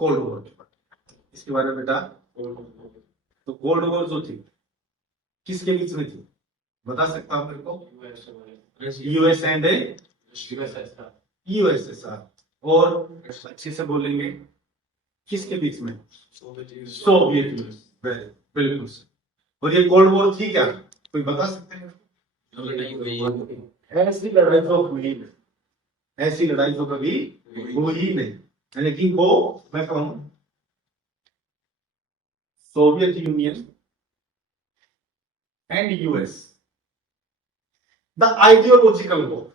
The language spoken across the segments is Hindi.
कोल्ड वॉर के बारे में। इसके बारे में बेटा, तो कोल्ड वॉर जो थी किसके बीच में थी, बता सकता हूं मेरे को? US and USSR. और अच्छे से बोलेंगे किसके बीच में? Soviet union. बिल्कुल। और ये कोल्ड वॉर थी क्या, कोई बता सकते हैं? ऐसी लड़ाई तो हुई नहीं, ऐसी लड़ाई तो कभी हुई ही नहीं। लेकिन वो मैं कहूं Soviet union and US, the ideological war,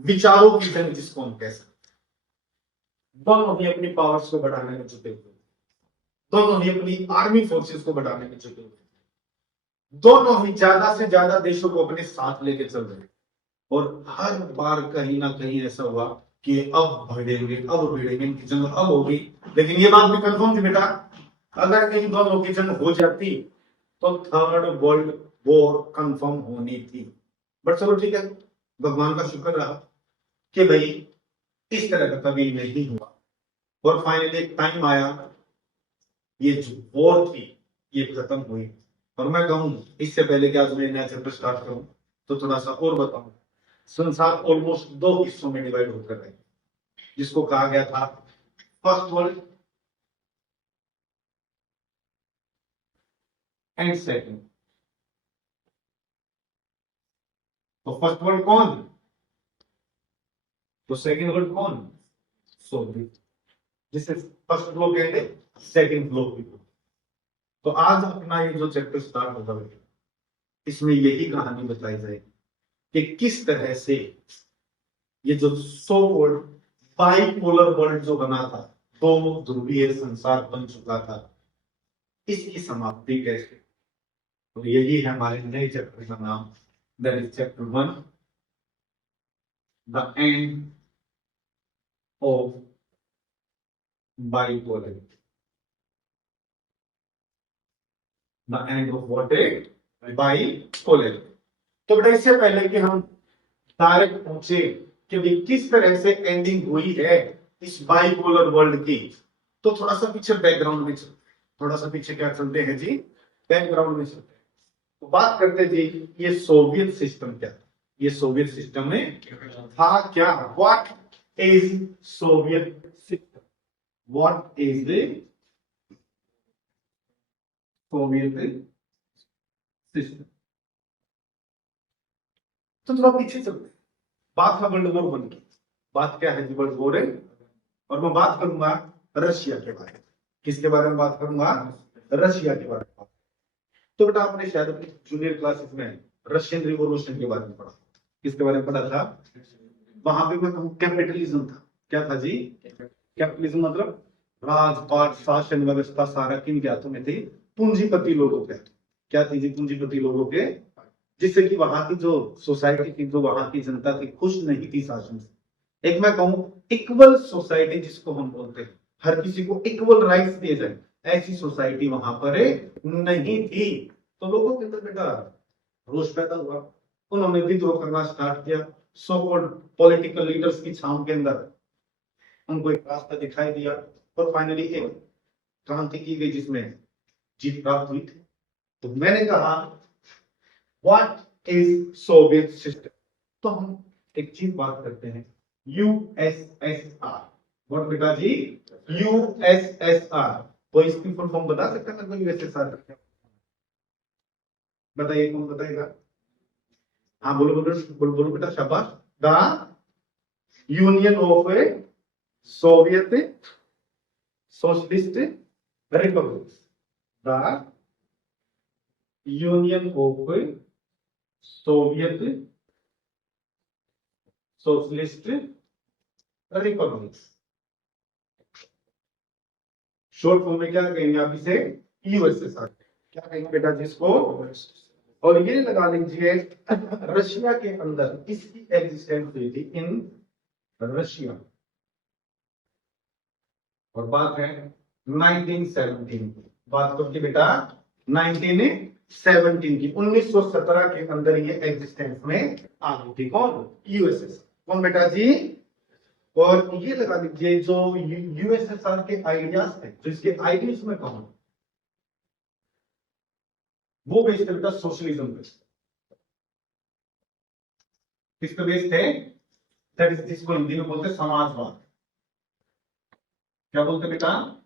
विचारों की जंग जिसको हम कह सकते, दोनों ही अपनी पावर्स को बढ़ाने में जुटे हुए, दोनों ही अपनी आर्मी फोर्सेस को बढ़ाने में जुटे हुए, दोनों ही ज्यादा से ज्यादा देशों को अपने साथ लेके चल रहे। और हर बार कहीं ना कहीं ऐसा हुआ कि अब भिड़ेंगे, इनकी जंग अब होगी। लेकिन ये बात भी कंफर्म थी बेटा, अगर इन दोनों की जंग हो जाती तो थर्ड वर्ल्ड वॉर कंफर्म होनी थी। बट चलो ठीक है, भगवान का शुक्र रहा कि भाई इस तरह का कभी नहीं हुआ। और फाइनली एक टाइम आया, ये जो वॉर थी ये खत्म हुई। और मैं कहूं इससे पहले कि आज मैं नया चैप्टर स्टार्ट करूं तो थोड़ा सा और बताऊं। संसार ऑलमोस्ट दो हिस्सों में डिवाइड होकर है, जिसको कहा गया था फर्स्ट वर्ल्ड एंड सेकंड। तो फर्स्ट वर्ल्ड कौन, तो सेकंड वर्ल्ड कौन? सोवियत। जिसे फर्स्ट ब्लॉक कहते हैं, सेकंड ब्लॉक भी। तो आज अपना ये जो चैप्टर स्टार्ट होगा इसमें यही कहानी बताई जाएगी कि किस तरह से ये जो सो कॉल्ड बाइपोलर वर्ल्ड जो बना था, दो ध्रुवीय संसार बन चुका था, इसकी समाप्ति कैसे। तो यही है हमारे नए चैप्टर का नाम, that is chapter 1, the end of bipolar. The end of what is bipolar. तो बेटा इससे पहले कि हम डायरेक्ट पूछे कि भी किस तरह से एंडिंग हुई है इस बाइपोलर वर्ल्ड की, तो थोड़ा सा पीछे बैकग्राउंड में चलते, थोड़ा सा पीछे क्या चलते हैं जी, बैकग्राउंड में चलते हैं। तो बात करते जी ये सोवियत सिस्टम क्या था, ये सोवियत सिस्टम में था क्या, what is Soviet system, what is the Soviet system. तो थोड़ा पीछे चलते, बात है वर्ल्ड वॉर 1 की। बात क्या है जी, वर्ल्ड वॉर है। और मैं बात करूंगा रशिया के बारे में। किसके बारे में बात करूंगा? रशिया के बारे में। तो बेटा आपने शायद अपनी जूनियर क्लासेस में रशियन रिवॉल्यूशन के बारे में पढ़ा। किसके बारे में पढ़ा था? वहां पे मैं कहूं कैपिटलिज्म था। क्या था जी? कैपिटलिज्म मतलब राजपाट शासन व्यवस्था सारा किन के हाथों में थी? पूंजीपति लोगों के। क्या थी जी? पूंजीपति लोगों के। जिससे कि वहां की जो सोसाइटी थी, जो वहां की जनता थी, खुश नहीं थी शासन से। एक मैं कहूं इक्वल सोसाइटी जिसको हम बोलते हैं, हर किसी को इक्वल राइट्स दिए जाए, ऐसी सोसाइटी वहां पर नहीं थी। तो लोगों के अंदर बेटा रोष पैदा हुआ, उन्होंने विद्रोह करना स्टार्ट किया। सो कॉल्ड पॉलिटिकल लीडर्स की छांव के अंदर उनको एक रास्ता दिखाई दिया और फाइनली एक क्रांति की गई जिसमें जीत प्राप्त हुई थी। तो मैंने कहा व्हाट इज सोवियत सिस्टम। तो हम एक चीज बात करते हैं, यूएसएसआर। व्हाट बेटा जी? यूएसएसआर। तो इसकी फुल फॉर्म बता सकते हैं मतलब यूएसएसआर? बताइए, कौन बताएगा? हाँ बोलो बोलो बोलो बोलो बेटा, शाबाश। The union of Soviet socialist Republic. The union of Soviet socialist Republic. Short form में क्या कहेंगे आप इसे? यूएसएसआर। क्या कहेंगे बेटा जिसको? और ये लगा लीजिए रशिया के अंदर इसकी एग्जिस्टेंस हुई थी इन रशिया। और बात है 1917 की। बात कब की बेटा? 1917 की। 1917 के अंदर ये एग्जिस्टेंस में आ गई थी। कौन? यूएसएस। कौन बेटा जी? और ये लगा लीजिए जो यूएसएसआर के आइडियाज थे, जो इसके आइडियाज में कहूं, वो बेस्ड थे बेटा सोशलिज्म पे। किस पे बेस्ड थे? दैट इज, जिसको हिंदी में बोलते समाजवाद। क्या बोलते बेटा?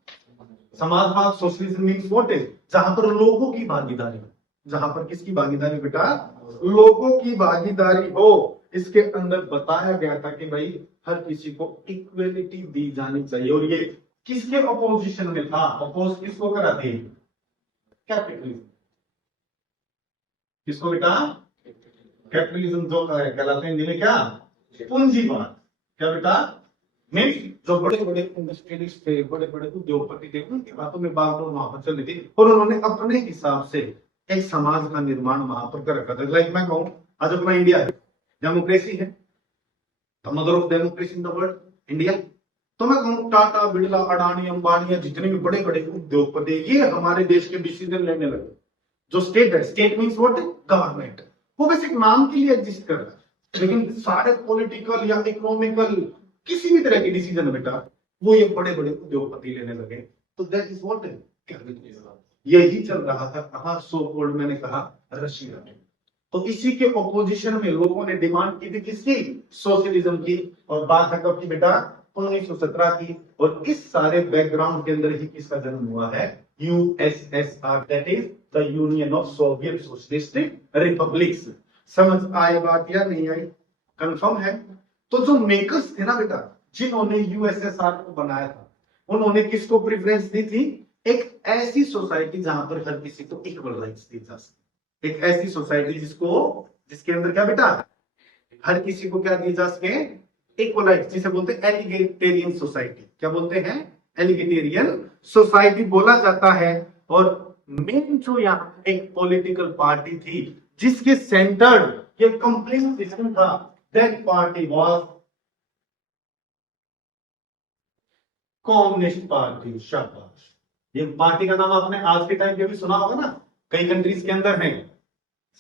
समाजवाद। Socialism means what is? जहां पर लोगों की भागीदारी, जहां पर किसकी भागीदारी बेटा? लोगों की भागीदारी हो। इसके अंदर बताया गया था कि भाई हर किसी को इक्वलिटी दी जानी चाहिए। और ये किसके अपोजिशन में था? अपोज किसको करा थी? कैपिटलिज्म। किसको बेटा? कैपिटलिज्म जो कहलाते हैं हिंदी में क्या? पूंजीवाद। क्या बेटा? मीन्स जो बड़े बड़े इंडस्ट्रियलिस्ट थे, बड़े बड़े उद्योगपति थे, उनकी बातों में बागडोर वहां पर चल रही थी और उन्होंने अपने हिसाब से एक समाज का निर्माण वहां पर कर रखा था। लाइक मैं कहूं, आज अपना इंडिया है, डेमोक्रेसी है, the mother of democracy in the world, India. तो मैं कहूं टाटा, बिरला, अडानी, अंबानी, जितने भी बड़े बड़े उद्योगपति, ये हमारे देश के डिसीजन लेने लगे। जो स्टेट है, स्टेट मीन्स व्हाट? गवर्नमेंट। वो बस एक नाम के लिए एग्जिस्ट कर रहा है, लेकिन सारे पॉलिटिकल या इकोनॉमिकल किसी भी तरह के डिसीजन बेटा वो ये बड़े बड़े उद्योगपति लेने लगे। तो दैट इज व्हाट? यही चल रहा था कहां? सो कॉल्ड, मैंने कहा रशिया में। तो इसी के ऑपोजिशन में लोगों ने डिमांड की थी किसकी? सोशलिज्म की। और बात है कब की बेटा? 1917 की। और इस सारे बैकग्राउंड के अंदर ही किसका जन्म हुआ है? USSR, that is the union of Soviet socialist republics. समझ आए बात या नहीं आई? कंफर्म है? तो जो मेकर्स थे ना बेटा, जिन्होंने यूएसएसआर को बनाया था, उन्होंने किसको प्रेफरेंस दी थी? एक ऐसी सोसाइटी जहां पर हर किसी को इक्वल राइट्स दी जा सके। एक ऐसी सोसाइटी जिसके अंदर क्या बेटा? हर किसी को क्या दी जा सके? इक्वल राइट्स, जिसे बोलते हैं एलिगेटेरियन सोसाइटी। क्या बोलते हैं? एलिगेटेरियन सोसाइटी बोला जाता है। और मेन जो यहाँ एक पॉलिटिकल पार्टी थी जिसके सेंटर्ड ये कंप्लीट सिस्टम था, that party was communist party. शाबाश। ये पार्टी का नाम आपने आज के टाइम पे भी सुना होगा ना, कई कंट्रीज के अंदर है।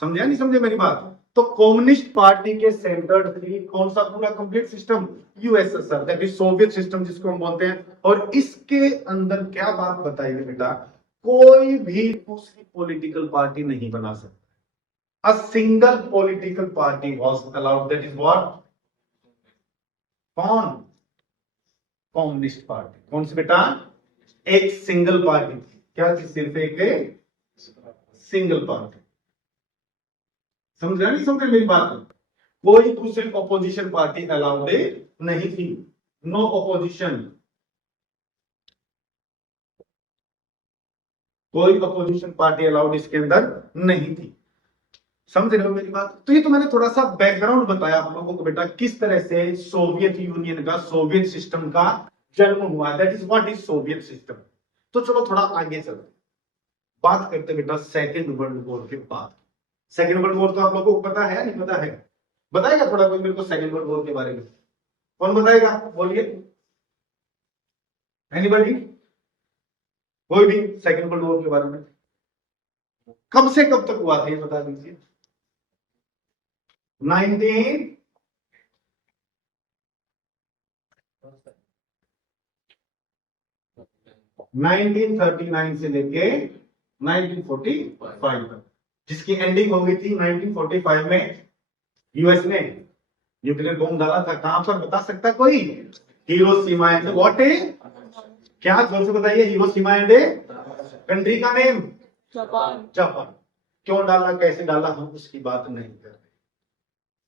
समझे नहीं समझे मेरी बात? तो कम्युनिस्ट पार्टी के सेंटर्ड थी कौन सा पूरा complete system? USSR, that is Soviet system जिसको हम बोलते हैं। और इसके अंदर क्या बात बताई है बेटा? कोई भी दूसरी पॉलिटिकल पार्टी नहीं बना सकता। A single political party was allowed, that is what? कौन? Communist party. कौन सी बेटा? एक सिंगल पार्टी थी। क्या थी? सिर्फ एक सिंगल पार्टी। समझ रहे नहीं समझ रहे मेरी बात? कोई दूसरी ऑपोजिशन पार्टी अलाउड नहीं थी। No opposition. कोई ऑपोजिशन पार्टी अलाउड इसके अंदर नहीं थी। समझ रहे हो मेरी बात? तो ये तो मैंने थोड़ा सा बैकग्राउंड बताया आप लोगों को बेटा, किस तरह से सोवियत यूनियन का, सोवियत सिस्टम का जन्म हुआ। That is what is Soviet system. तो चलो थोड़ा आगे चलते, बात करते बेटा सेकेंड वर्ल्ड वॉर के बाद। सेकेंड वर्ल्ड वॉर तो आप लोगों को पता है नहीं पता है? बताएगा थोड़ा कोई मेरे को सेकेंड वर्ल्ड वॉर के बारे में? कौन बताएगा? बोलिए। एनीबॉडी? कोई भी सेकेंड वर्ल्ड वॉर के बारे में कब से कब तक हुआ था ये बता दीजिए। 1939 से लेके 1945 तक, जिसकी एंडिंग हो गई थी 1945 में। यूएस ने न्यूक्लियर बॉम्ब डाला था। कहां पर बता सकता कोई? हिरोशिमा एंड व्हाट है? क्या जोर से बताइए? हिरोशिमा एंड कंट्री का नेम? जापान। जापान। क्यों डाला, कैसे डाला, हम उसकी बात नहीं कर रहे।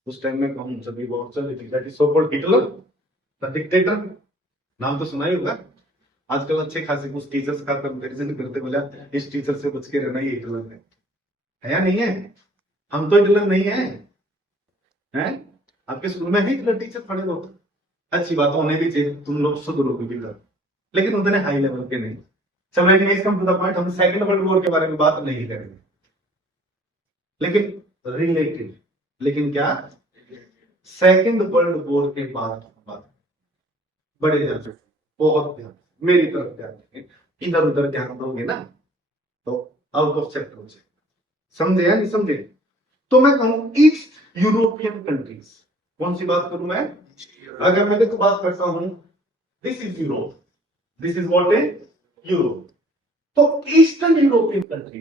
उस टाइम में कौन सभी वॉर चल रही थी, that is so called Hitler the dictator. नाम तो सुना ही होगा। आजकल अच्छे खासे कुछ टीचर्स का कंपैरिजन करते बोला इस टीचर से बच के रहना, ये हिटलर है या नहीं है? हम तो हिटलर नहीं है, हैं? आपके स्कूल में है हिटलर टीचर पढ़े लोग? अच्छी बात होने भी चाहिए, तुम लोग शुद्ध लोग भी, लेकिन उतने हाई लेवल के नहीं। चलो anyways come to the point, हम सेकंड वर्ल्ड वॉर के बारे में बात नहीं करेंगे, लेकिन रिलेटेड। लेकिन क्या? सेकंड वर्ल्ड वॉर के बाद बड़े ध्यान से, बहुत ध्यान, मेरी तरफ ध्यान देंगे, इधर उधर ध्यान दोगे ना तो आउट ऑफ चैप्टर हो जाएगा। समझे या नहीं समझे? तो मैं कहूं ईस्ट यूरोपियन कंट्रीज, कौन सी बात करूं मैं? अगर मैं देखो बात करता हूं, this is Europe, this is what is Europe. तो ईस्टर्न यूरोपियन कंट्री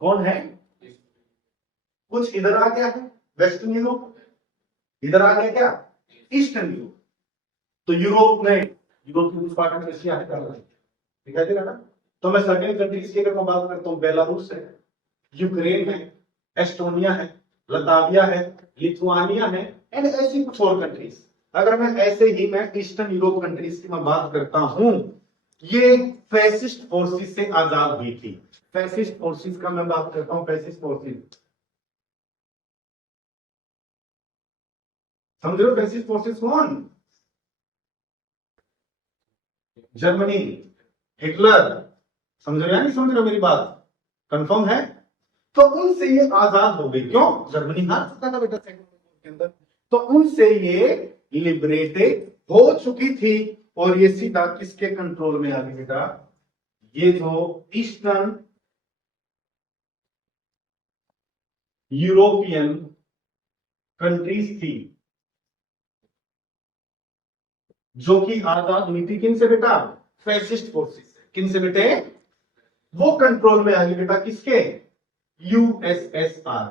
कौन है? कुछ इधर आ गया है वेस्टर्न यूरोप, इधर आ गया क्या ईस्टर्न यूरोप। तो यूरोप में, यूरोप की कुछ पार्ट में रशिया है, दिखाई दे रहा ना। तो मैं सर्टेन कंट्रीज की अगर मैं बात करता हूँ, बेलारूस है, यूक्रेन है, एस्टोनिया है, लताविया है, लिथुआनिया है, एंड ऐसी कुछ और कंट्रीज। अगर मैं ऐसे ही मैं ईस्टर्न यूरोप कंट्रीज की मैं बात करता हूं, ये फैसिस्ट फोर्सेस से आजाद हुई थी। फैसिस्ट फोर्सेस का मैं बात करता हूं, फैसिस्ट फोर्सेस समझ रहे हो? फैसिस्ट फोर्सेस कौन? Germany, Hitler. समझ रहे हो या नहीं समझ रहे हो मेरी बात? कंफर्म है? तो उनसे ये आजाद हो गई। क्यों? जर्मनी हार चुका था बेटा सेकंड वर्ल्ड वॉर के अंदर। तो उनसे ये लिबरेटेड हो चुकी थी, और ये सीधा किसके कंट्रोल में आ गई बेटा? ये जो ईस्टर्न यूरोपियन कंट्रीज थी, जो कि आजाद हुई थी किन से बेटा? फैसिस्ट फोर्सेस से। किन से बेटे? वो कंट्रोल में आ गई बेटा किसके? यूएसएसआर,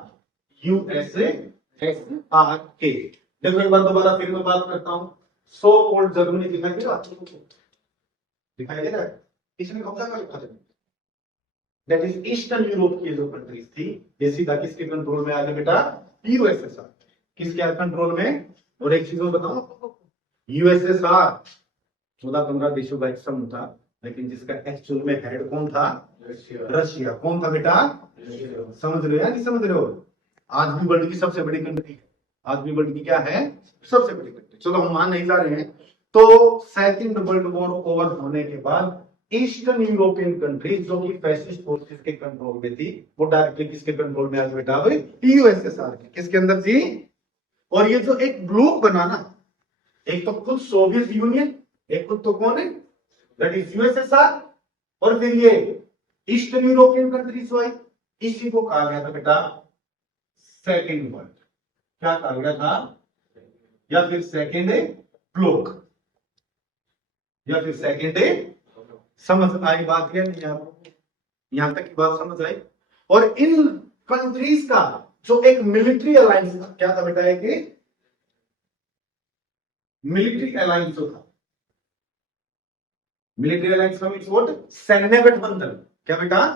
यूएसएसआर के। देखो एक बार दोबारा फिर मैं बात करता हूं, सो कॉल्ड जर्मनी दिखाई दे रहा है? दिखाई दे रहा है? इसने कब्जा कर लिया। दैट इज ईस्टर्न यूरोप की जो कंट्रीज थी, ये सीधा किसके कंट्रोल में आ गई बेटा? यूएसएसआर। किसके कंट्रोल में? और एक चीज मैं बताऊं, यूएसएसआर 14-15 देशों का एक समूह था, लेकिन जिसका एक्चुअल में हेड कौन था? रशिया। कौन था बेटा? समझ रहे हो या नहीं समझ रहे हो? आज भी वर्ल्ड की सबसे बड़ी कंट्री है। आज भी वर्ल्ड की क्या है? सबसे बड़ी कंट्री। चलो हम मान नहीं जा रहे हैं। तो सेकेंड वर्ल्ड वॉर ओवर होने के बाद ईस्टर्न यूरोपियन कंट्री जो कि फैसिस्ट फोर्सेस के कंट्रोल में थी, वो डायरेक्टली किसके कंट्रोल में आ गई बेटा? यूएसएसआर के। किसके अंदर थी? और ये जो एक ब्लॉक बना ना, एक तो खुद सोवियत यूनियन, एक खुद तो कौन है? दैट इज यूएसएसआर, और फिर ये ईस्टर्न यूरोपियन कंट्रीज हुई। इसी को कहा गया था बेटा सेकेंड वर्ल्ड। क्या कहा गया था? या फिर सेकेंड ब्लॉक, या फिर सेकेंड। समझ आई बात या नहीं आपको? यहां तक की बात समझ आई? और इन कंट्रीज का जो एक मिलिट्री अलायंस था, क्या था बेटा? एक मिलिट्री अलायंस जो था, मिलिट्री अलायंस का मीन्स व्हाट? सैन्य गठबंधन। क्या बेटा?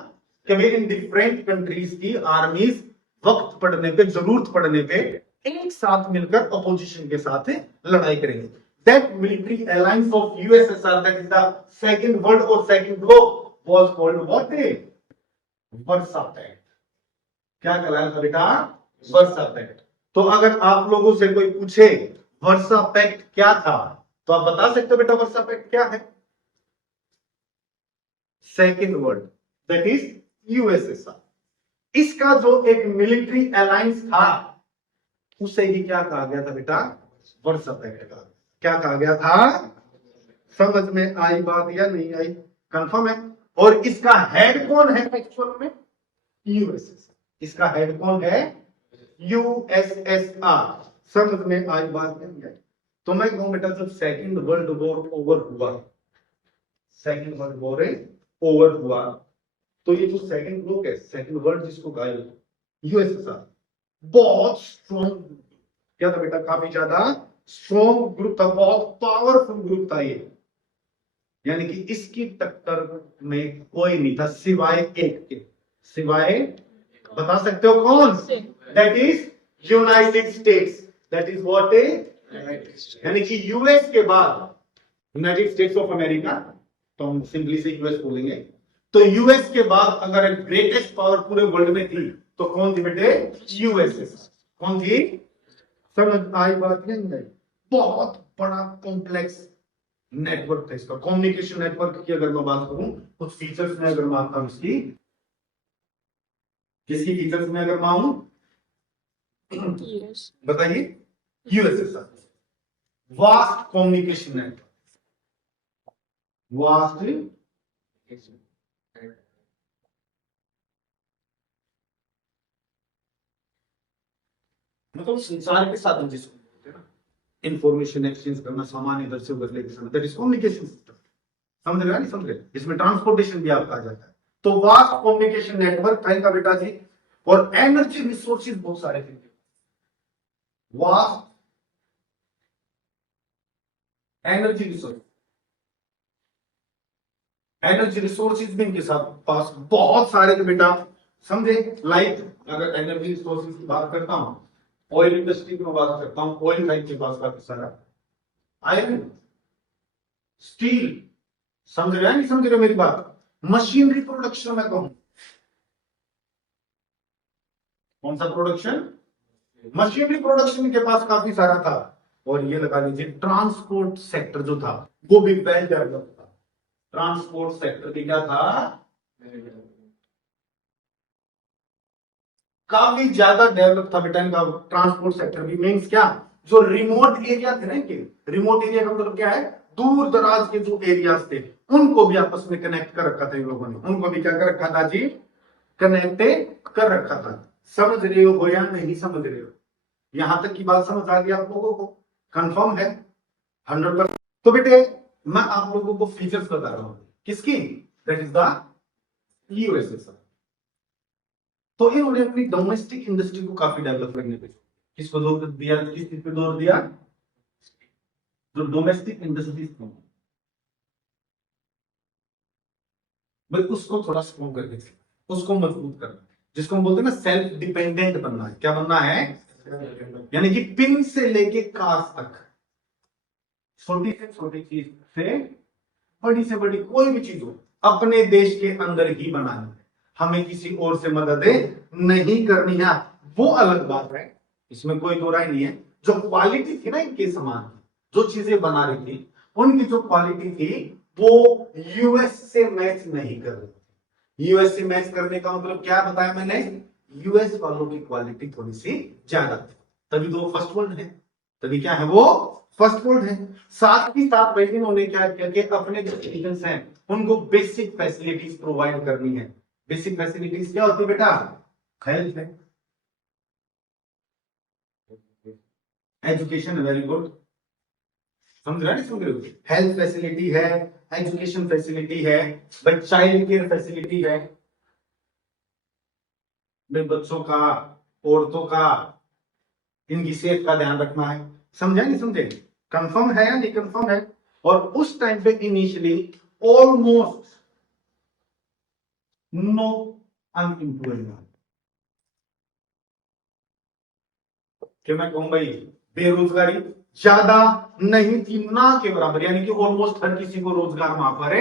कि भाई इन डिफरेंट कंट्रीज की आर्मीज वक्त पड़ने पे, जरूरत पड़ने पे एक साथ मिलकर अपोजिशन के साथ लड़ाई करेंगे। That military alliance of USSR, that is the second world और second block, was called what? Warsaw pact. क्या कहलाया था बेटा? Warsaw pact. तो अगर आप लोगों से कोई पूछे वर्सा पैक्ट क्या था, तो आप बता सकते हो बेटा वर्सा पैक्ट क्या है? Second world, that is USSR. इसका जो एक मिलिट्री अलायंस था, उसे ही क्या कहा गया था बेटा? वर्सा पैक्ट का। क्या कहा गया था? समझ में आई बात या नहीं आई? कंफर्म है? और इसका हेड कौन है एक्चुअल में? यूएसएसआर। इसका हेड कौन है? यूएसएसआर। समझ में आई बात या नहीं आई? तो मैं कहूं बेटा, जब सेकेंड वर्ल्ड वॉर ओवर हुआ, सेकेंड वर्ल्ड वॉर ओवर हुआ, तो ये जो सेकंड ब्लॉक है, सेकंड वर्ल्ड जिसको कहा यूएसएसआर, बहुत स्ट्रॉन्ग, क्या था बेटा? काफी ज्यादा स्ट्रॉन्ग ग्रुप था, बहुत पावरफुल ग्रुप था ये। यानी कि इसकी टक्कर में कोई नहीं था सिवाय एक के। सिवाय, बता सकते हो कौन? That is United states. That is what? यानी कि यूएस के बाद यूनाइटेड स्टेट्स ऑफ अमेरिका, तो हम सिंपली से यूएस बोलेंगे। तो यूएस के बाद अगर ग्रेटेस्ट पावर पूरे वर्ल्ड में थी, तो कौन थी बेटे? यूएसएसआर। कौन थी? समझ आई बात या नहीं? बहुत बड़ा कॉम्प्लेक्स नेटवर्क था इसका, कम्युनिकेशन नेटवर्क की अगर मैं बात करूं, कुछ फीचर्स में अगर मानता हूं इसकी, किसकी फीचर्स में अगर मानूं, बताइए। USSR vast communication network, vast, मतलब संसार के साधन जिसको बोलते हैं ना, इंफॉर्मेशन एक्सचेंज करना, सामान इधर से उधर लेके जाना, दैट इज कम्युनिकेशन सिस्टम। समझ रहे हैं नहीं समझ रहे? इसमें ट्रांसपोर्टेशन भी आपका आ जाता है। तो वास्ट कम्युनिकेशन नेटवर्क कहेगा बेटा जी। और एनर्जी रिसोर्सेज बहुत सारे थे, vast energy resource, energy resources भी इनके साथ पास बहुत सारे थे बेटा। समझे? लाइक अगर एनर्जी रिसोर्सेज की बात करता हूं, ऑयल इंडस्ट्री की बात करता हूं, ऑयल लाइन के पास काफी सारा, आयरन, स्टील, समझ रहे हैं नहीं समझ रहे मेरी बात? मशीनरी प्रोडक्शन में कहूं, कौन सा प्रोडक्शन? मशीनरी प्रोडक्शन के पास काफी सारा था। और ये लगा लीजिए ट्रांसपोर्ट सेक्टर जो था वो भी वेल डेवलप था। ट्रांसपोर्ट सेक्टर भी क्या था? काफी ज्यादा डेवलप था बेटा इनका ट्रांसपोर्ट सेक्टर भी। मीन्स क्या? जो रिमोट एरिया थे ना इनके, रिमोट एरिया का मतलब क्या है? दूर दराज के जो एरियाज थे उनको भी आपस में कनेक्ट कर रखा था इन लोगों ने। उनको भी क्या कर रखा था जी? कनेक्ट कर रखा था। समझ रहे हो या नहीं समझ रहे हो? यहां तक की बात समझ आ गई आप लोगों को? कंफर्म है 100%? तो बेटे मैं आप लोगों को फीचर्स बता रहा हूं किसकी, दैट इज द यूएसएसआर। तो इन्होंने अपनी डोमेस्टिक इंडस्ट्री को काफी डेवलप करने पे किसको जोर दिया, किस चीज पे जोर दिया? जो डोमेस्टिक इंडस्ट्रीज थी भाई उसको थोड़ा स्ट्रॉन्ग करके, उसको मजबूत करना, जिसको हम बोलते हैं ना सेल्फ डिपेंडेंट बनना है। क्या बनना है? यानी कि पिन से लेके कास तक, छोटी से छोटी चीज से बड़ी से बड़ी कोई भी चीज हो अपने देश के अंदर ही बनानी है, हमें किसी और से मदद नहीं करनी है। वो अलग बात है, इसमें कोई दो राय नहीं है। जो क्वालिटी थी ना इनके सामान की, जो चीजें बना रही थी, उनकी जो क्वालिटी थी वो यूएस से मैच नहीं कर रही थी। यूएस से मैच करने का मतलब क्या बताया मैंने? यूएस वालों की क्वालिटी थोड़ी सी ज्यादा थी, तभी तो फर्स्ट वर्ल्ड है। तभी क्या है वो? फर्स्ट वर्ल्ड है। साथ ही साथ भाई इन्होंने क्या किया कि अपने जो सिटीजन्स हैं उनको बेसिक फैसिलिटीज प्रोवाइड करनी है। बेसिक फैसिलिटीज क्या होती है बेटा? हेल्थ है, एजुकेशन, वेरी गुड, समझ रहे नहीं समझ रहे हो? हेल्थ फैसिलिटी है, एजुकेशन फैसिलिटी है, भाई चाइल्ड केयर फैसिलिटी है, भाई बच्चों का, औरतों का, इनकी सेहत का ध्यान रखना है। समझे नहीं समझे? कंफर्म है या नहीं कंफर्म है? और उस टाइम पे इनिशियली ऑलमोस्ट नो अनएम्प्लॉयमेंट, क्या मैं कहूं भाई? बेरोजगारी ज्यादा नहीं थी, ना के बराबर, यानी कि ऑलमोस्ट हर किसी को रोजगार वहां पर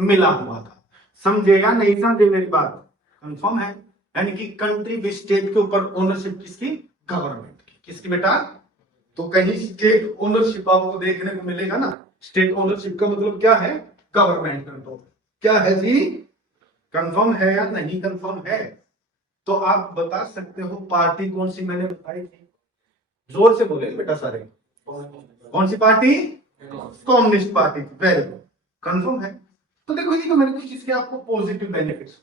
मिला हुआ था। समझे या नहीं समझे मेरी बात? कंफर्म है? यानी कि कंट्री भी स्टेट के ऊपर ओनरशिप किसकी? गवर्नमेंट की। किसकी बेटा? तो कहीं स्टेट ओनरशिप आपको देखने को मिलेगा ना। स्टेट ओनरशिप का मतलब क्या है? Government control. क्या है जी? कंफर्म है या नहीं कंफर्म है? तो आप बता सकते हो पार्टी कौन सी मैंने बताई थी? जोर से बोले बेटा सारे। कौन सी party? Communist party. Very good, confirm है? तो देखो ये तो मैंने कुछ चीज के आपको positive benefits,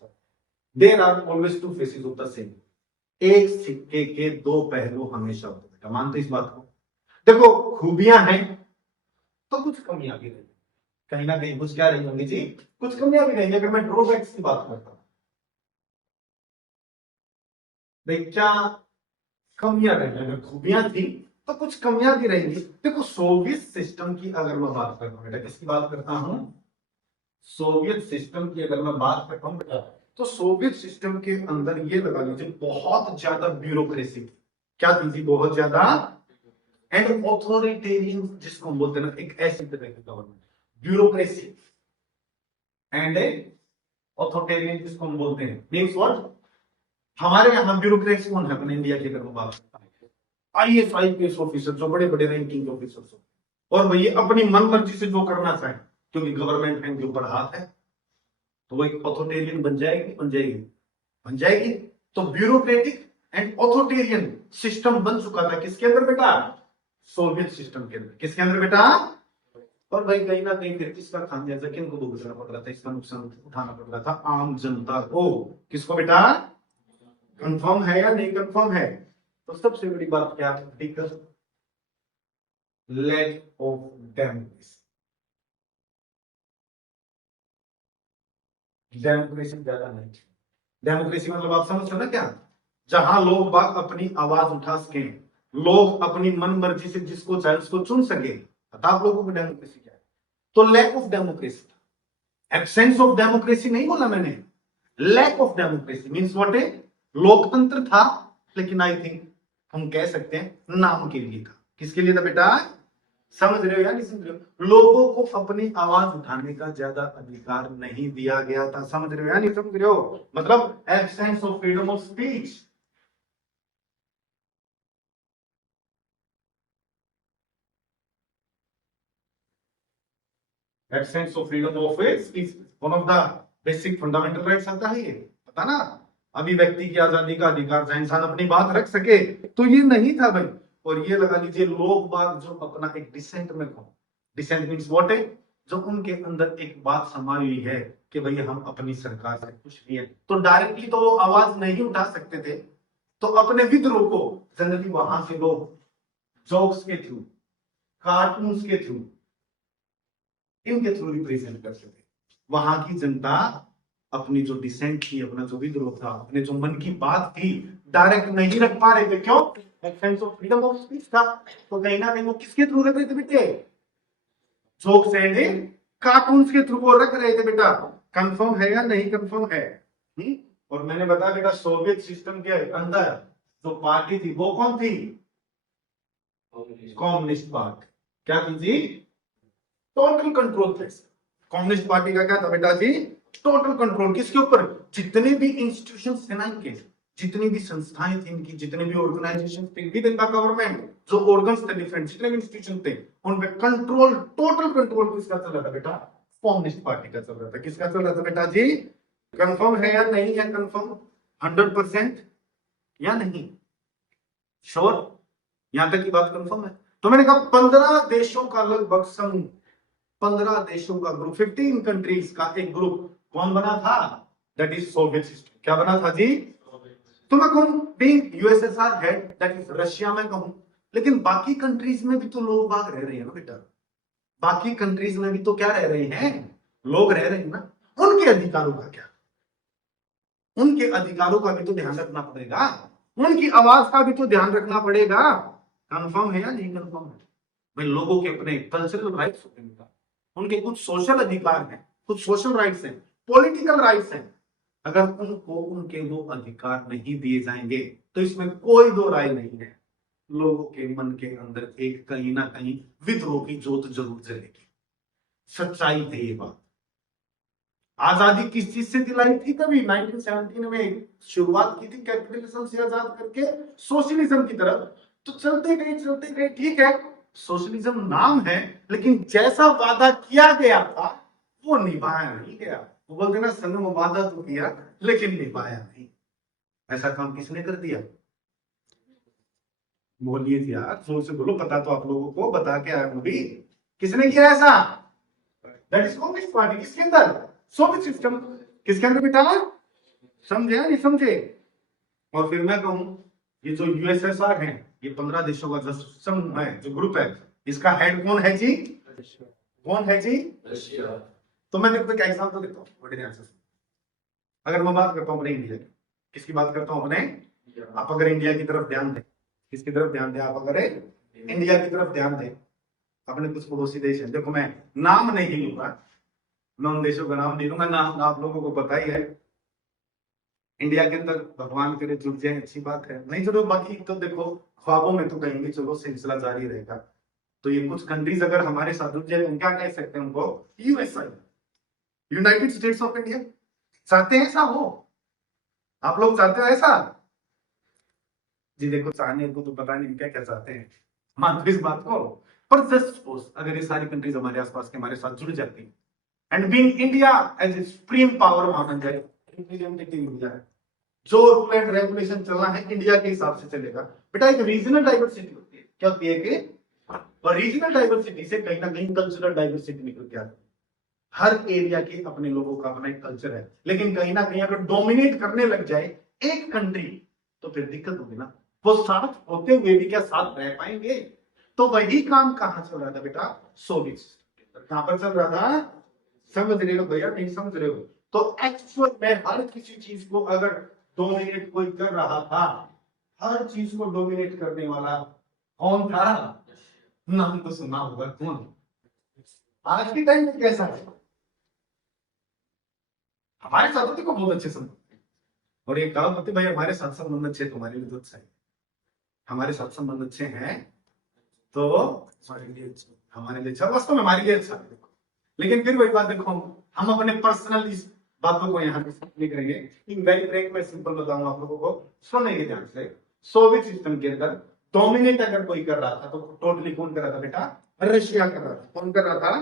there are always two faces of the same, एक सिक्के के दो पहलू हमेशा होते हैं बेटा, मानते इस बात को? देखो खूबियां हैं तो कुछ कमियां भी रहेंगी, कहीं ना कहीं कुछ क्या रही होंगी जी? कुछ कमियां भी रहेंगी। अगर मैं ड्रॉबैक्स की बात करता हूं, भाई क्या कमियां रहेंगी? अगर खूबियां थी तो कुछ कमियां भी रहेंगी। देखो सोवियत सिस्टम की अगर मैं बात करता हूं बेटा, किसकी बात करता हूं? सोवियत सिस्टम की अगर मैं बात करता हूं बेटा, तो सोवियत सिस्टम के अंदर ये लगा लीजिए बहुत ज्यादा ब्यूरोक्रेसी, क्या थी जी? बहुत ज्यादा, एंड ऑथोरिटेरियन जिसको हम बोलते हैं ना, एक ऐसी तरह की गवर्नमेंट, ब्यूरोक्रेसी एंड ऑथोरिटेरियन जिसको हम बोलते हैं, मीन्स व्हाट? हमारे यहाँ ब्यूरोक्रेसी कौन है अपने इंडिया की अगर मैं बात करता हूं? आईएएस आईपीएस ऑफिसर, जो बड़े बड़े रैंकिंग ऑफिसर्स हो, और भैया अपनी मन मर्जी से जो करना चाहे, क्योंकि गवर्नमेंट है इनके ऊपर हाथ है, तो वो एक ऑथोरिटेरियन बन जाएगी, बन जाएगी, बन जाएगी। तो ब्यूरोक्रेटिक एंड ऑथोरिटेरियन सिस्टम बन चुका था किसके अंदर बेटा? सोवियत सिस्टम के अंदर। किसके अंदर बेटा? और भाई कहीं ना कहीं फिर इसका खामियाजा किन को भुगतना पड़ रहा था? इसका नुकसान उठाना पड़ रहा था आम जनता को। किसको बेटा? कंफर्म है या नहीं कंफर्म है? तो सबसे बड़ी बात क्या है? दिक्कत लैक ऑफ डेमोक्रेसी। डेमोक्रेसी ज्यादा नहीं। डेमोक्रेसी मतलब आप समझ रहे हो ना क्या, जहां लोग बाग अपनी आवाज उठा सके, लोग अपनी मन मर्जी से जिसको चाहे उसको चुन सके। पता आप लोगों को डेमोक्रेसी क्या है? तो lack of democracy, absence of democracy नहीं बोला मैंने, lack of democracy means what है, लोकतंत्र था लेकिन आई थिंक हम कह सकते हैं नाम के लिए था। किसके लिए था बेटा? समझ रहे हो या नहीं समझ रहे हो? लोगों को अपनी आवाज उठाने का ज्यादा अधिकार नहीं दिया गया था। समझ रहे हो या नहीं समझ रहे हो? मतलब absence of freedom of speech. Absence of freedom of speech one of the basic fundamental rights आता है ये, पता ना, अभिव्यक्ति की आजादी का अधिकार, जहां इंसान अपनी बात रख सके। तो ये नहीं था भाई। और ये लगा लीजिए लोग बाग जो अपना एक डिसेंट में कहो, डिसेंट मीन्स व्हाट है, जो उनके अंदर एक बात समाई हुई है कि भाई हम अपनी सरकार से खुश नहीं है, तो डायरेक्टली तो वो आवाज नहीं उठा सकते थे, तो अपने विद्रोह को जनरली वहां से लोग जोक्स के थ्रू, कार्टून्स के थ्रू, इनके थ्रू रिप्रेजेंट करते थे। वहां की जनता अपनी जो डिसेंट थी, अपना जो विद्रोह था, अपने जो मन की बात थी, डायरेक्ट नहीं रख पा रहे थे। क्यों? Sense of freedom of speech था। तो कहीं ना कहीं वो किसके थ्रू रख रहे थे बेटे? जोक्स एंड कार्टून्स के थ्रू वो रख रहे थे बेटा। कंफर्म है या नहीं कंफर्म है? और मैंने बताया बेटा सोवियत सिस्टम के अंदर जो पार्टी थी वो कौन थी? Communist party. क्या थी जी? टोटल कंट्रोल थे। कम्युनिस्ट पार्टी का क्या था बेटा जी? Total control. किसके ऊपर? जितने भी इंस्टीट्यूशंस थे ना इनके, जितनी भी संस्थाएं थी इनकी, जितने भी ऑर्गेनाइजेशन थे विद इन द गवर्नमेंट, जो ऑर्गन्स थे डिफरेंट, जितने भी इंस्टीट्यूशन थे, उन पे कंट्रोल, टोटल कंट्रोल किसका चल रहा था बेटा? कम्युनिस्ट पार्टी का चल रहा था। किसका चल रहा था बेटा जी? कंफर्म है या नहीं है? कंफर्म 100% या नहीं? श्योर? यहां तक की बात कंफर्म है। तो मैंने कहा 15 देशों का लगभग समूह, 15 देशों का ग्रुप, 15 कंट्रीज का एक ग्रुप कौन बना था? That is Soviet system. क्या बना था जी? तो मैं कहूं being USSR head, that is Russia में कहूं, लेकिन बाकी कंट्रीज में भी तो लोग बाग रह रहे हैं ना बेटा। बाकी कंट्रीज में भी तो क्या रह रहे हैं? लोग रह रहे हैं ना। उनके अधिकारों का क्या? उनके अधिकारों का भी तो ध्यान रखना पड़ेगा, उनकी आवाज का भी तो ध्यान रखना पड़ेगा। कंफर्म है या नहीं कंफर्म है? भाई लोगों के अपने कल्चरल राइट्स होते हैं, उनके कुछ सोशल अधिकार हैं, कुछ सोशल राइट्स हैं, पॉलिटिकल राइट्स हैं। अगर उनको उनके वो अधिकार नहीं दिए जाएंगे तो इसमें कोई दो राय नहीं है, लोगों के मन के अंदर एक कहीं ना कहीं विद्रोह की जोत जरूर जलेगी। सच्चाई है ये बात। आजादी किस चीज से दिलाई थी? कभी 1917 में शुरुआत की थी कैपिटलिज्म से आजाद करके सोशलिज्म की तरफ। तो चलते गए ठीक है, सोशलिज्म नाम है, लेकिन जैसा वादा किया गया था वो निभाया नहीं गया। वो बोलते ना संगम वादा तो किया लेकिन निभाया नहीं। ऐसा काम किसने कर दिया? बोलिए थी यार, जोर से बोलो, पता तो आप लोगों को, बता के आया हूं भी। किसने किया ऐसा? That is communist party. किसके अंदर? Soviet system. किसके अंदर बेटा? समझे या नहीं समझे? और फिर मैं कहूं ये जो यूएसएसआर है, ये 15 देशों का जो समूह है, जो ग्रुप है, इसका हेड कौन है जी? कौन है जी? रशिया। तो मैं देखो एक एग्जांपल देता हूं, बड़े ध्यान से। अगर मैं बात करता हूं अपने इंडिया की, किसकी बात करता हूं? अपने। आप अगर इंडिया की तरफ ध्यान दें, किसकी तरफ ध्यान दें? आप अगर इंडिया की तरफ ध्यान दें, अपने कुछ पड़ोसी देश है, देखो मैं नाम नहीं लूंगा, मैं उन देशों का नाम नहीं लूंगा, नाम आप लोगों को पता ही है। इंडिया के अंदर भगवान करे जुड़ जाए, अच्छी बात है, नहीं चलो बाकी तो देखो ख्वाबों में तो कहेंगे, चलो सिलसिला जारी रहेगा। तो ये कुछ कंट्रीज अगर हमारे साथ जुड़ जाए, हम क्या कह सकते हैं उनको? USI, United states of India. चाहते हैं ऐसा हो? आप लोग चाहते हो ऐसा? जी देखो, चाहने को तो पता नहीं क्या क्या चाहते हैं, मानते इस बात को, पर जस्ट सपोज अगर ये सारी कंट्रीज हमारे आसपास के हमारे साथ जुड़ जाती है, and being India as a supreme power माना जाए, इंडिया है, जो रूल एंड रेगुलेशन चलना है इंडिया के हिसाब से चलेगा। बेटा एक रीजनल डाइवर्सिटी होती है, क्या होती है कि रीजनल डाइवर्सिटी से कहीं ना कहीं कल्चरल डाइवर्सिटी निकल के आती है। हर एरिया के अपने लोगों का अपना एक कल्चर है, लेकिन कहीं ना कहीं अगर डोमिनेट करने लग जाए एक कंट्री तो फिर दिक्कत होगी ना। वो साथ होते हुए भी क्या साथ रह पाएंगे? तो वही काम कहाँ चल रहा था बेटा, सोवियत कहां पर चल रहा था, समझ रहे हो भैया, नहीं समझ रहे हो। तो एक्चुअल में हर किसी चीज को अगर डोमिनेट कोई कर रहा था, हर चीज को डोमिनेट करने वाला कौन था, नाम तो सुना होगा कौन। आज के टाइम में कैसा है, हमारे साथ तो बहुत अच्छे संबंध, और ये कहा होते भाई हमारे साथ संबंध अच्छे, तुम्हारे लिए तो अच्छा है, हमारे साथ संबंध अच्छे हैं तो हमारे लिए अच्छा, वास्तव में हमारे लिए अच्छा है। लेकिन फिर वही बात देखो, हम अपने पर्सनल इस बातों को यहाँ लिख रहे हैं। इन वेरी फ्रैंक मैं सिंपल बताऊंगा आप लोगों को, सुनेंगे ध्यान से। सोवियत सिस्टम के अंदर डोमिनेट अगर कोई कर रहा था तो टोटली कौन कर रहा था बेटा, रशिया कर रहा था। कौन कर रहा था,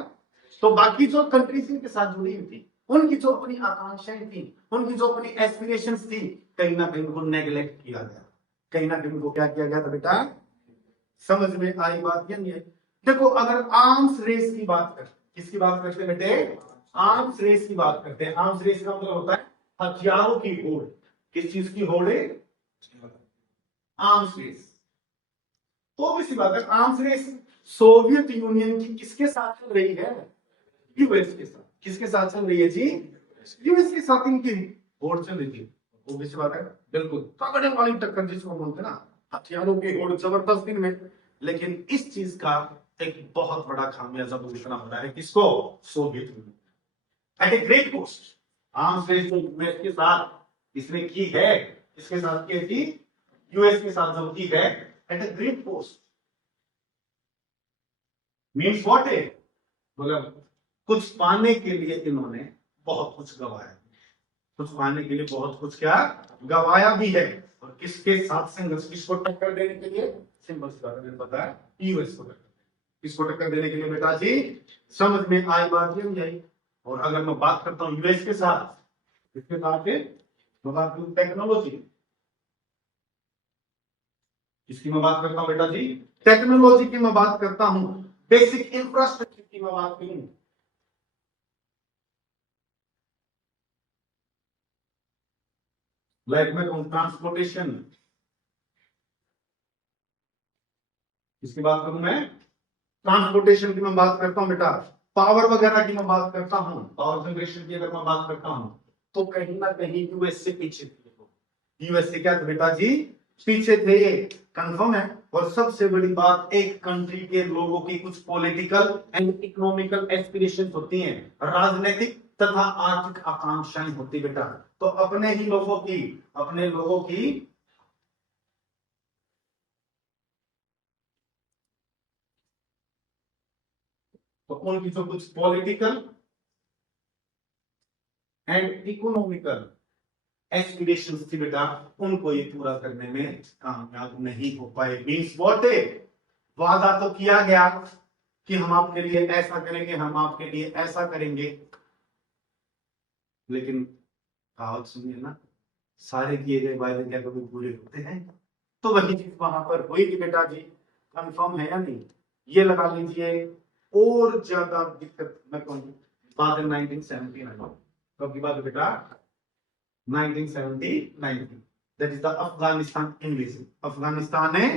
तो बाकी जो कंट्रीज इनके साथ जुड़ी हुई थी, उनकी जो अपनी आकांक्षाएं थी, उनकी जो अपनी एस्पिरेशंस थी, कहीं ना कहीं उनको नेग्लेक्ट किया गया, कहीं ना कहीं उनको क्या किया गया था बेटा। समझ में आई बात या नहीं है। देखो अगर आर्म्स रेस की बात करें, किसकी बात करते हैं बेटे, आर्म्स रेस की बात करते हैं। आर्म्स रेस का मतलब होता है हथियारों की होड़। किस चीज की होड़ है, आर्म्स रेस। तो भी सी बात है, आर्म्स रेस सोवियत यूनियन की किसके साथ चल रही है, यूएस के साथ। किसके साथ चल रही है जी, यूएस के साथ इनकी होड़ चल रही थी। वो भी सी बात है, बिल्कुल तगड़े वाली टक्कर जिसको बोलते हैं ना, हथियारों की होड़ जबरदस्त इनमें। लेकिन इस चीज का एक बहुत बड़ा खामियाजा भुगतना हो रहा है, किसको, Soviet Union at a great cost. Arms race जो यूएस के साथ इसने की है, इसके साथ की थी, यूएस के साथ जो की है at a great cost. Means what है, मतलब कुछ पाने के लिए इन्होंने बहुत कुछ गवाया, कुछ पाने के लिए बहुत कुछ क्या गवाया भी है। और किसके साथ संघर्ष, किसको टक्कर देने के लिए, सिंपल सी बात मैंने बताया, यूएस को टक्कर। किसको टक्कर देने के लिए बेटा जी, समझ में आई बात नहीं आई। और अगर मैं बात करता हूं यूएस के साथ, किसके साथ है, मैं बात करूं टेक्नोलॉजी, किसकी मैं बात करता हूं बेटा जी, टेक्नोलॉजी की मैं बात करता हूं, बेसिक इंफ्रास्ट्रक्चर की मैं बात करूं, लाइक मैं कहूं ट्रांसपोर्टेशन, किसकी बात करूं मैं, ट्रांसपोर्टेशन की मैं बात करता हूं बेटा, पावर वगैरह की मैं बात करता हूं, पावर जनरेशन की अगर मैं बात करता हूं, तो कहीं ना कहीं यूएस से पीछे थे। यूएस से क्या थे बेटा जी, पीछे थे, कंफर्म है। और सबसे बड़ी बात, एक कंट्री के लोगों की कुछ पॉलिटिकल एंड इकोनॉमिकल एस्पिरेशन होती हैं, राजनीतिक तथा आर्थिक आकांक्षाएं होती बेटा। तो अपने ही लोगों की, अपने लोगों की तो उनकी जो कुछ पॉलिटिकल एंड इकोनॉमिकल एस्पिरेशंस थी बेटा, उनको ये पूरा करने में कामयाब नहीं हो पाए। मीन्स व्हाट है, वादा तो किया गया कि हम आपके लिए ऐसा करेंगे, हम आपके लिए ऐसा करेंगे, लेकिन कहावत सुनिए ना, सारे किए गए वायदे क्या कभी पूरे होते हैं। तो वही चीज वहां पर हुई कि बेटा जी, कंफर्म है या नहीं, ये लगा लीजिए। और ज्यादा दिक्कत मैं कहूँ बात है 1979, कब की बात है बेटा, 1979 की, that is the Afghanistan invasion. Afghanistan है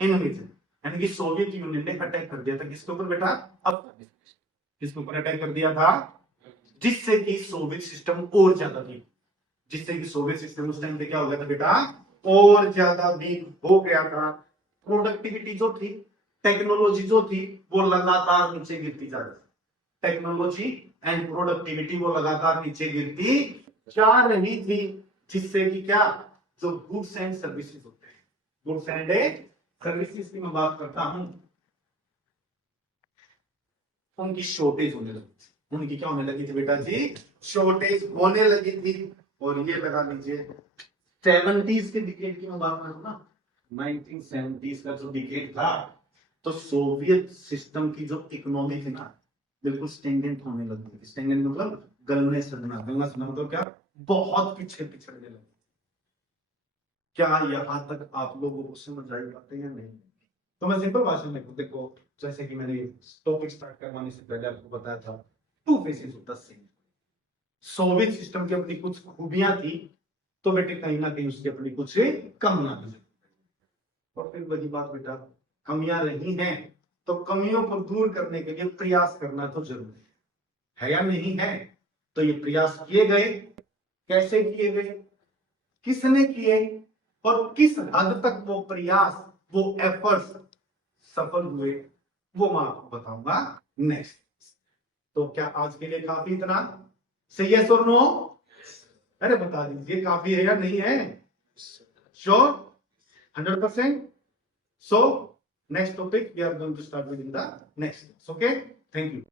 इन्वेजन, यानी कि सोवियत यूनियन ने अटैक कर दिया था किसके ऊपर बेटा, अफगानिस्तान। किसके ऊपर अटैक कर दिया था, जिससे कि सोवियत सिस्टम और ज्यादा वीक, जिससे कि सोवियत सिस्टम उस टाइम पे क्या हो गया था बेटा, और ज्यादा वीक हो गया था। प्रोडक्टिविटी जो थी, टेक्नोलॉजी जो थी, वो लगातार नीचे गिरती जा रही थी। टेक्नोलॉजी एंड प्रोडक्टिविटी वो लगातार नीचे गिरती जा रही थी, जिससे कि क्या, जो गुड्स एंड सर्विसेज होते हैं, गुड्स एंड सर्विसेज की मैं बात करता हूं, उनकी शॉर्टेज होने लगी थी। उनकी क्या होने लगी थी बेटा जी, शॉर्टेज होने लगी थी। और ये लगा लीजिए 70s के डिकेड की मैं बात करूं ना, 1970s का जो डिकेड था, तो सोवियत सिस्टम की जो इकोनॉमी थी ना, बिल्कुल स्टेगनेंट होने लगी थी। स्टेगनेंट मतलब गलने सड़ना, गलना सड़ना मतलब क्या, बहुत पीछे पिछड़ने लगी। क्या यहां तक आप लोगों को समझ आई बातें या नहीं। तो मैं सिंपल भाषा में देखो, जैसे कि मैंने टॉपिक स्टार्ट करवाने से पहले आपको बताया था, two faces of the same. Soviet system की अपनी कुछ खूबियां थी, तो बेटे कहीं ना कहीं उसकी अपनी कुछ कमियां भी। और फिर वही बात बेटा, कमियां रही हैं तो कमियों को दूर करने के लिए प्रयास करना तो जरूरी है या नहीं है? तो ये प्रयास किए गए, कैसे किए गए, किसने किए और किस हद तक वो प्रयास, वो एफर्ट्स सफल हुए, वो मैं आपको बताऊंगा नेक्स्ट। तो क्या आज के लिए काफी इतना? से यस और नो? अरे बता दीजिए काफी है या नहीं है? Sure? 100%? So next topic we are going to start with in the next. Okay? Thank you.